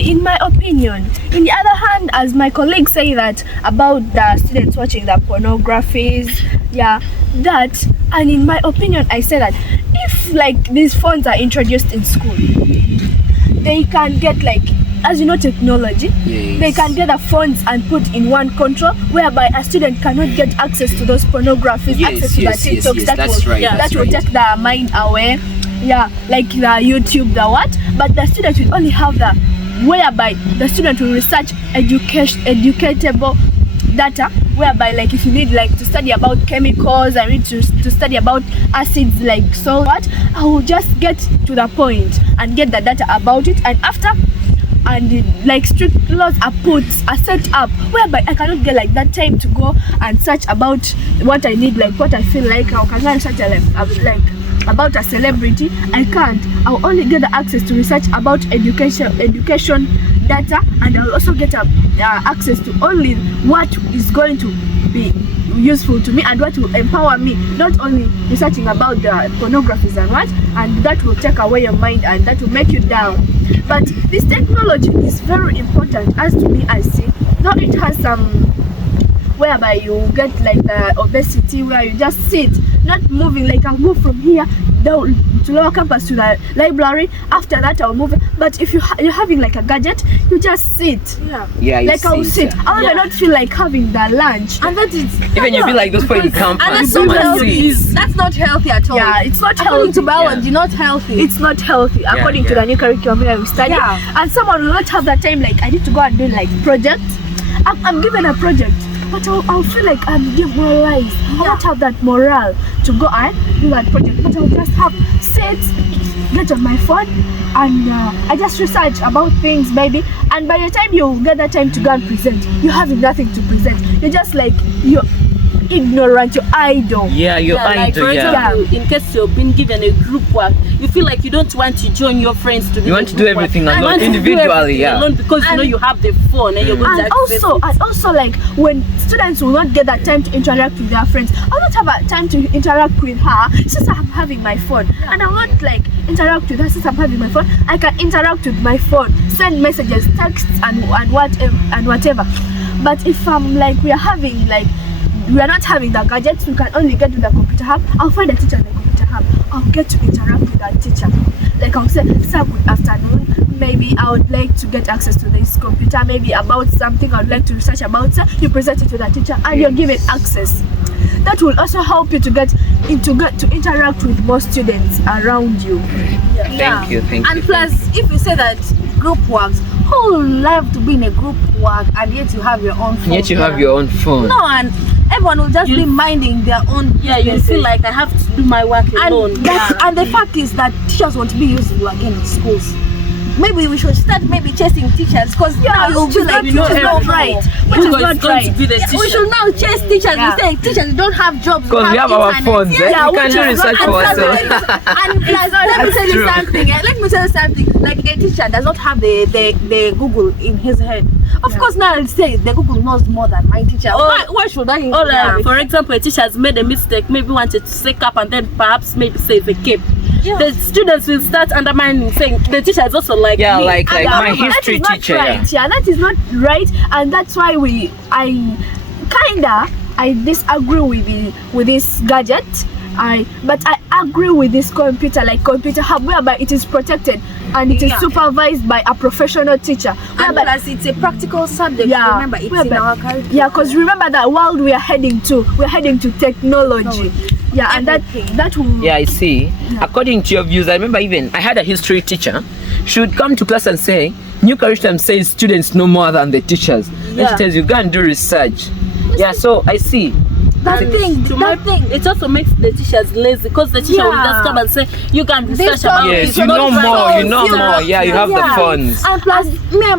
In my opinion. In the other hand, as my colleagues say that about the students watching the pornographies, that, and in my opinion, I say that if like these phones are introduced in school, they can get like, as you know, technology. Yes. They can get the phones and put in one control, whereby a student cannot get access to those pornographies, access to the TikToks that will take their mind away. Like the YouTube, the what? But the student will only have the, whereby the student will research educatable data, whereby like if you need like to study about chemicals, I need to study about acids, like so what, I will just get to the point and get the data about it, and after, and like strict laws are set up, whereby I cannot get like that time to go and search about what I need, like what I feel like. How can I search like about a celebrity? I can't. I'll only get the access to research about education data, and I'll also get access to only what is going to be useful to me and what will empower me, not only researching about the pornographies and what, and that will take away your mind and that will make you down. But this technology is very important, as to me I see, though it has some whereby you get like the obesity, where you just sit, not moving. Like I'll move from here down to lower campus to the library, after that I'll move. But if you're having like a gadget, you just sit. Like I'll sit. I not feel like having the lunch, and that is even you feel like those for the campus. And that's not healthy. That's not healthy at all. It's not according healthy. to biology, not healthy. It's not healthy according to the new curriculum where we study. And someone will not have that time. Like I need to go and do like projects. I'm given a project, but I'll feel like I'm demoralized. I don't have that morale to go and do that project, but I'll just have sit, get on my phone, and I just research about things maybe, and by the time you get that time to go and present, you have nothing to present. You're just like, you're ignorant, you're idle. You're idle. Like for example, in case you've been given a group work, you feel like you don't want to join your friends to do. You want to do everything alone, individually, alone, because you know you have the phone and you're going to access it. And also like when students will not get that time to interact with their friends, I'll not have a time to interact with her since I'm having my phone, and I'll not like interact with her since I'm having my phone. I can interact with my phone, send messages, texts, and whatever. But if I'm like we are not having the gadgets, we can only get to the computer hub. I'll find a teacher in the computer hub. I'll get to interact with that teacher. Like I'll say, sir, good afternoon. Maybe I would like to get access to this computer, maybe about something I would like to research about. Sir, you present it to the teacher and you're given access. That will also help you to get to interact with more students around you. Thank you. And plus, if you say that group works, who would love to be in a group work and yet you have your own phone? Yet you have your own phone. No, and everyone will just be minding their own business. You feel like I have to do my work alone. And the fact is that teachers want to be useful again in schools. Maybe we should start chasing teachers, because now you'll be like, which is not right. We should now chase teachers. We say teachers don't have jobs because we have our phones. We can do research for ourselves. And plus, let me tell you something. Like a teacher does not have the Google in his head. Of course, now I'll say the Google knows more than my teacher. Why should I? For example, a teacher has made a mistake, maybe wanted to say cap and then perhaps maybe say the cape. The students will start undermining, saying the teacher is also like me. like my history teacher. That is not right, and that's why I disagree with this gadget. But I agree with this computer, like computer hub, whereby it is protected and it is supervised by a professional teacher. And plus it's a practical subject. Remember, it's in our curriculum. Because remember that world we're heading to technology. And that will. I see. According to your views, I remember even I had a history teacher. She would come to class and say, new curriculum says students know more than the teachers. And she tells you, go and do research. So I see. That thing, it also makes the teachers lazy, because the teacher will just come and say, you can research about it. Yes, you know more. You have the funds. And plus,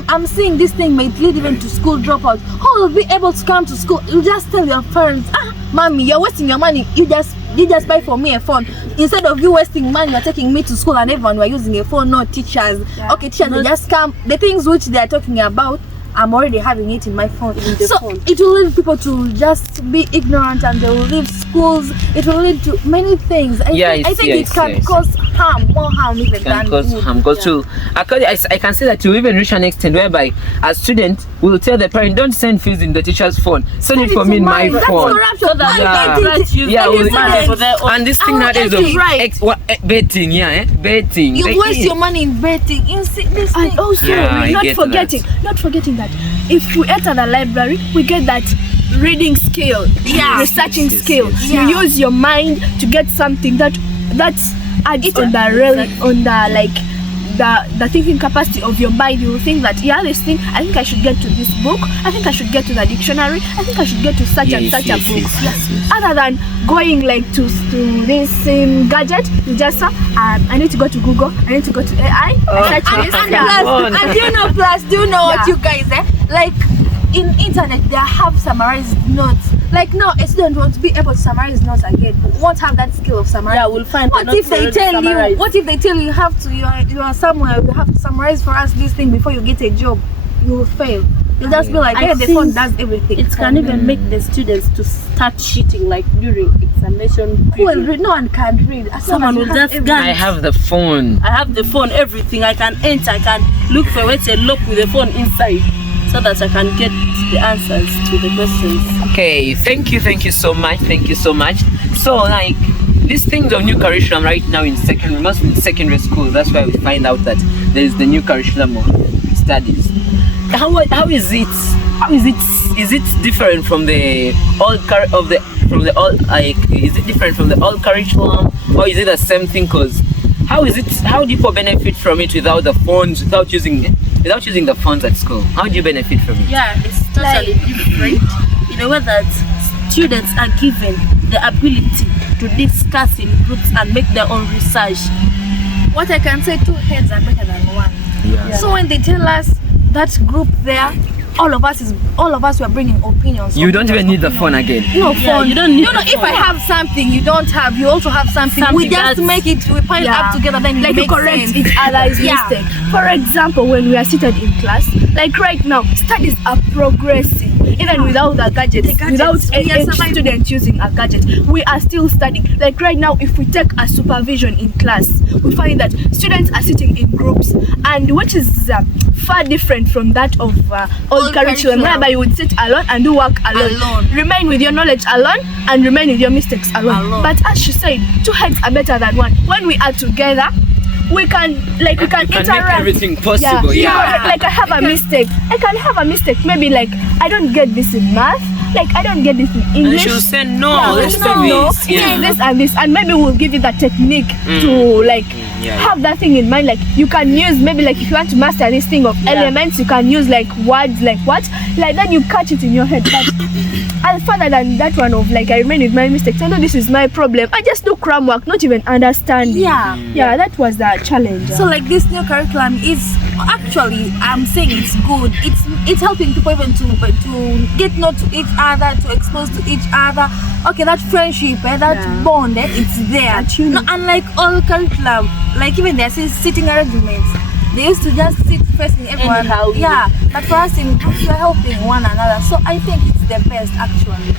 I'm seeing this thing may lead even to school dropouts. Who will be able to come to school? You just tell your parents, mommy, you're wasting your money. You just buy for me a phone. Instead of you wasting money, you're taking me to school and everyone were using a phone, not teachers. Okay, teachers, they just come. The things which they are talking about, I'm already having it in my phone. So phone. it will lead people to just be ignorant, and they will leave schools. It will lead to many things. I think it can cause harm, more harm even than cause good. harm. Because too, I can say that to even reach an extent whereby a student will tell the parent, don't send fees in the teacher's phone. Send it for me in my That's phone. corruption. So that and this thing nowadays of betting, betting. You waste your money in betting. You see this thing. And also, not forgetting that if we enter the library, we get that reading skill, researching skill. Yeah. You use your mind to get something that's adds on the thinking capacity of your mind. You will think that this thing, I think I should get to this book, I think I should get to the dictionary, I think I should get to such and such a book. Other than going like to this gadget, you just I need to go to Google, I need to go to AI, and do you know what you guys like in internet they have summarized notes. Like now, a student won't be able to summarize notes again. Won't have that skill of summarize. Yeah, we'll find. What if they tell you? What if they tell you have to? You are somewhere. You have to summarize for us this thing before you get a job. You will fail. You'll just be like, hey, the phone does everything. It can even make the students to start cheating, like during examination. No one can read. Someone will just scan. I have the phone. I have the phone. Everything I can enter. I can look for what's a lock with the phone inside, so that I can get the answers to the questions. Okay, thank you so much. So like these things of new curriculum right now in secondary school, that's why we find out that there is the new curriculum of studies. How is it different from the old is it different from the old curriculum, or is it the same thing? Because how do people benefit from it without the phones, without using the phones at school? How do you benefit from it? Yeah, it's totally different in a way that students are given the ability to discuss in groups and make their own research. What I can say, 2 heads are better than one. Yeah. So when they tell us that group there, all of us were bringing opinions. You don't even need the phone again. No phone. Yeah, you don't need. If I have something you don't have, you also have something. We just make it. We point up together. Then like we correct each other's mistake. For example, when we are seated in class, like right now, studies are progressing. Even without the gadgets, without any student using a gadget, we are still studying. Like right now, if we take a supervision in class, we find that students are sitting in groups, and which is far different from that of old curriculum, whereby you would sit alone and do work alone. Remain with your knowledge alone and remain with your mistakes alone. But as she said, 2 heads are better than one. When we are together, we can interact. Make everything possible. Yeah. Like I have a mistake. I can have a mistake. Maybe like I don't get this in math. Like I don't get this in English. And she'll say no. Let's do this. This and this, and maybe we'll give you the technique to like have that thing in mind. Like you can use maybe like if you want to master this thing of elements, you can use like words like what, like then you catch it in your head. But I'll further than that one of like I remain with my mistakes. I know this is my problem. I just do cram work, not even understand. Yeah, that was the challenge. So like this new curriculum is actually, I'm saying it's good. It's helping people even to get know to each other, to expose to each other. Okay, that friendship, that bond, it's there. No, unlike all curriculum, like even their sitting arrangements, they used to just sit facing everyone. But for us, we're helping one another. So I think it's the best actually.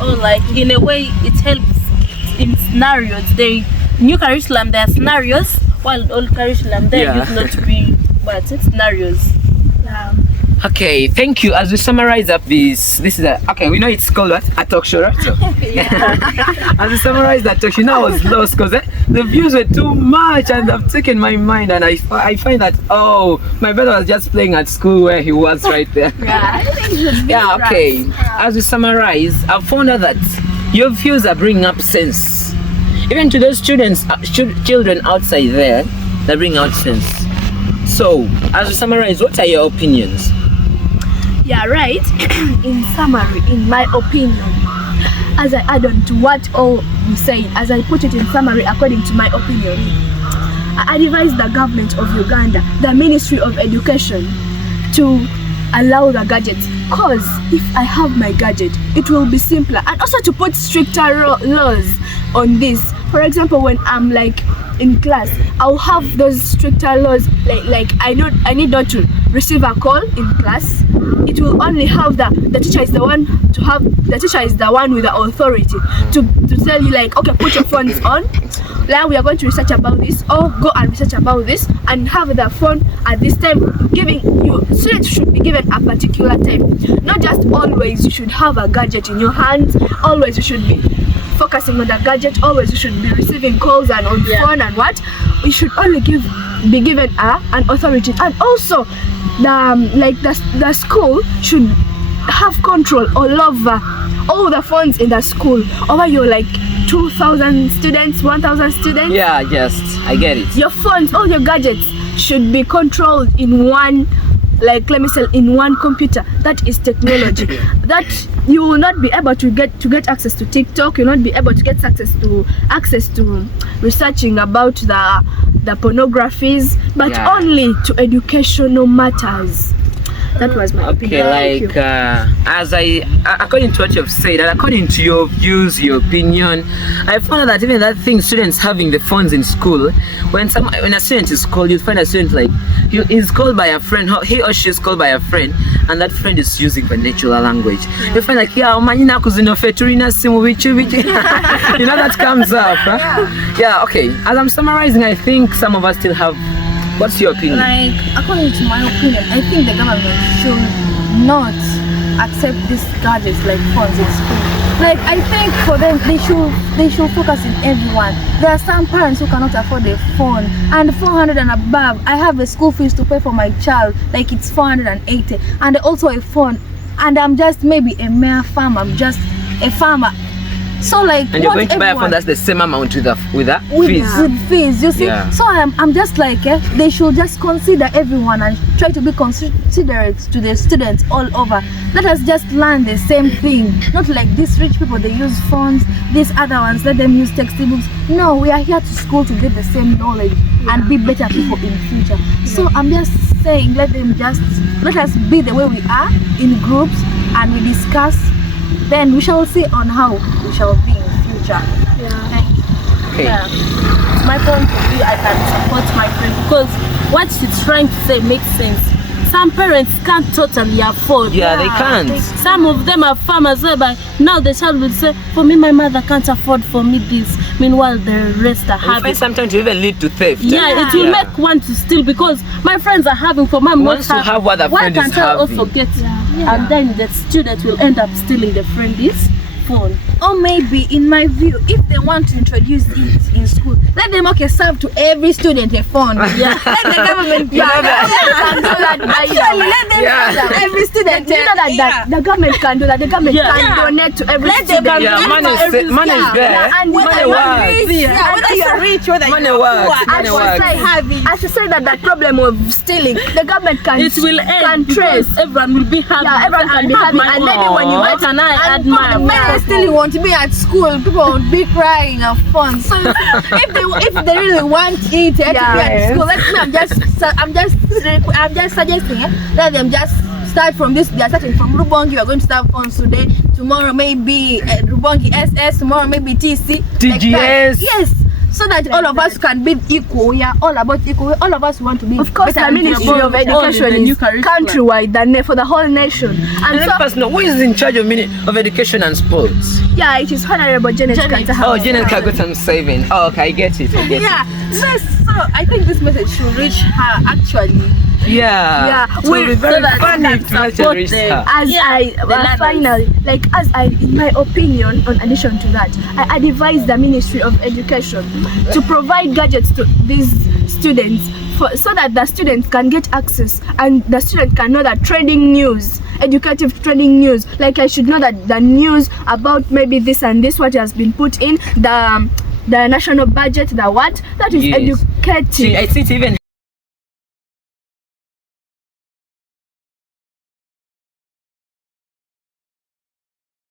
Or like in a way, it helps in scenarios. The new curriculum, there are scenarios, while old curriculum there used not to be, but it's scenarios. Okay, thank you. As we summarize up this is we know it's called what? A talk show, right? So, as we summarize that talk show, now I was lost because the views were too much and I've taken my mind, and I find that my brother was just playing at school where he was right there. Okay. As we summarize, I've found out that your views are bringing up sense. Even to those students, children outside there, they bring out sense. So, as we summarize, what are your opinions? Yeah, right. In summary, in my opinion, as I add on to what all you said, as I put it in summary, according to my opinion, I advise the government of Uganda, the Ministry of Education, to allow the gadgets. Cause if I have my gadget, it will be simpler, and also to put stricter laws on this. For example, when I'm like in class, I'll have those stricter laws like I need not to receive a call in class, it will only have the teacher is the one with the authority to tell you like, okay, put your phones on. Now we are going to research about this, or go and research about this, and have the phone at this time. Students should be given a particular time. Not just always you should have a gadget in your hands. Always you should be focusing on the gadget. Always you should be receiving calls and on phone and what. You should only be given an authority. And also the school should have control all over all the phones in the school, over your like 2,000 students, 1,000 students. Yeah, yes, I get it. Your phones, all your gadgets should be controlled in one, like let me say, in one computer. That is technology. That you will not be able to get access to TikTok. You'll not be able to get access to researching about the pornographies, but only to educational matters. That was my opinion. Okay, like according to what you've said, and according to your views, your opinion, I found out that even that thing, students having the phones in school, when a student is called, you find a student like he's called by a friend, he or she is called by a friend, and that friend is using vernacular language. You find like, yeah, manina kuzino feturina simu bichi. You know, that comes up. Huh? Yeah, okay. As I'm summarizing, I think some of us still have. What's your opinion? Like, according to my opinion, I think the government should not accept these gadgets like phones in school. Like, I think for them, they should focus on everyone. There are some parents who cannot afford a phone, and 400 and above. I have a school fees to pay for my child, like it's 480, and also a phone. And I'm just maybe a mere farmer. I'm just a farmer. So like, and you're going to buy a phone that's the same amount with fees. With fees, you see. Yeah. So I'm just like, they should just consider everyone and try to be considerate to the students all over. Let us just learn the same thing. Not like these rich people, they use phones. These other ones, let them use textbooks. No, we are here to school to get the same knowledge and be better people in the future. So I'm just saying, let us be the way we are in groups, and we discuss. Then we shall see on how we shall be in the future. Okay. My point of view, I can support my friend, because what she's trying to say makes sense. Some parents can't totally afford. Yeah, they can't. Some of them are farmers, but now the child will say, for me, my mother can't afford for me this. Meanwhile, the rest are having. Sometimes it even lead to theft. Yeah, it will make one to steal, because my friends are having for mom not to have what the friend is having. Also get, and then the student will end up stealing the friend's phone. Or maybe, in my view, if they want to introduce it in school, let them serve to every student a phone. Yeah. Let the government can do that. Actually, let them serve every student. You know that the government can do that. The government can donate to every student. Money is there. And money works. Whether you're rich, whether you're poor. I should say that the problem of stealing, the government can trace. Everyone will be happy. Yeah, everyone can be happy. And maybe when you get an eye, admire. Stealing won't be at school, people won't be crying of fun. So if they really want it to be at school, I'm just suggesting let them just start from this. They are starting from Rubongi. We are going to start phones today. Tomorrow maybe Rubongi SS. Tomorrow maybe TC. TGS. Yes. So that all of us can be equal. We are all about equal. All of us want to be. Of course, the Ministry of Education is countrywide, for the whole nation. And let us know who is in charge of Education and Sports. Yeah, it is Honorable Janet Kagutsa. Oh, Janet Kagutsa, I'm saving. Oh, okay, I get it. So I think this message should reach her actually. Yeah. So be very funny if you reach her. In my opinion, in addition to that, I advise the Ministry of Education to provide gadgets to these students so that the students can get access, and the student can know that trending news, educative trending news. Like, I should know that the news about maybe this and this, what has been put in the national budget, that is educative. See, I see it even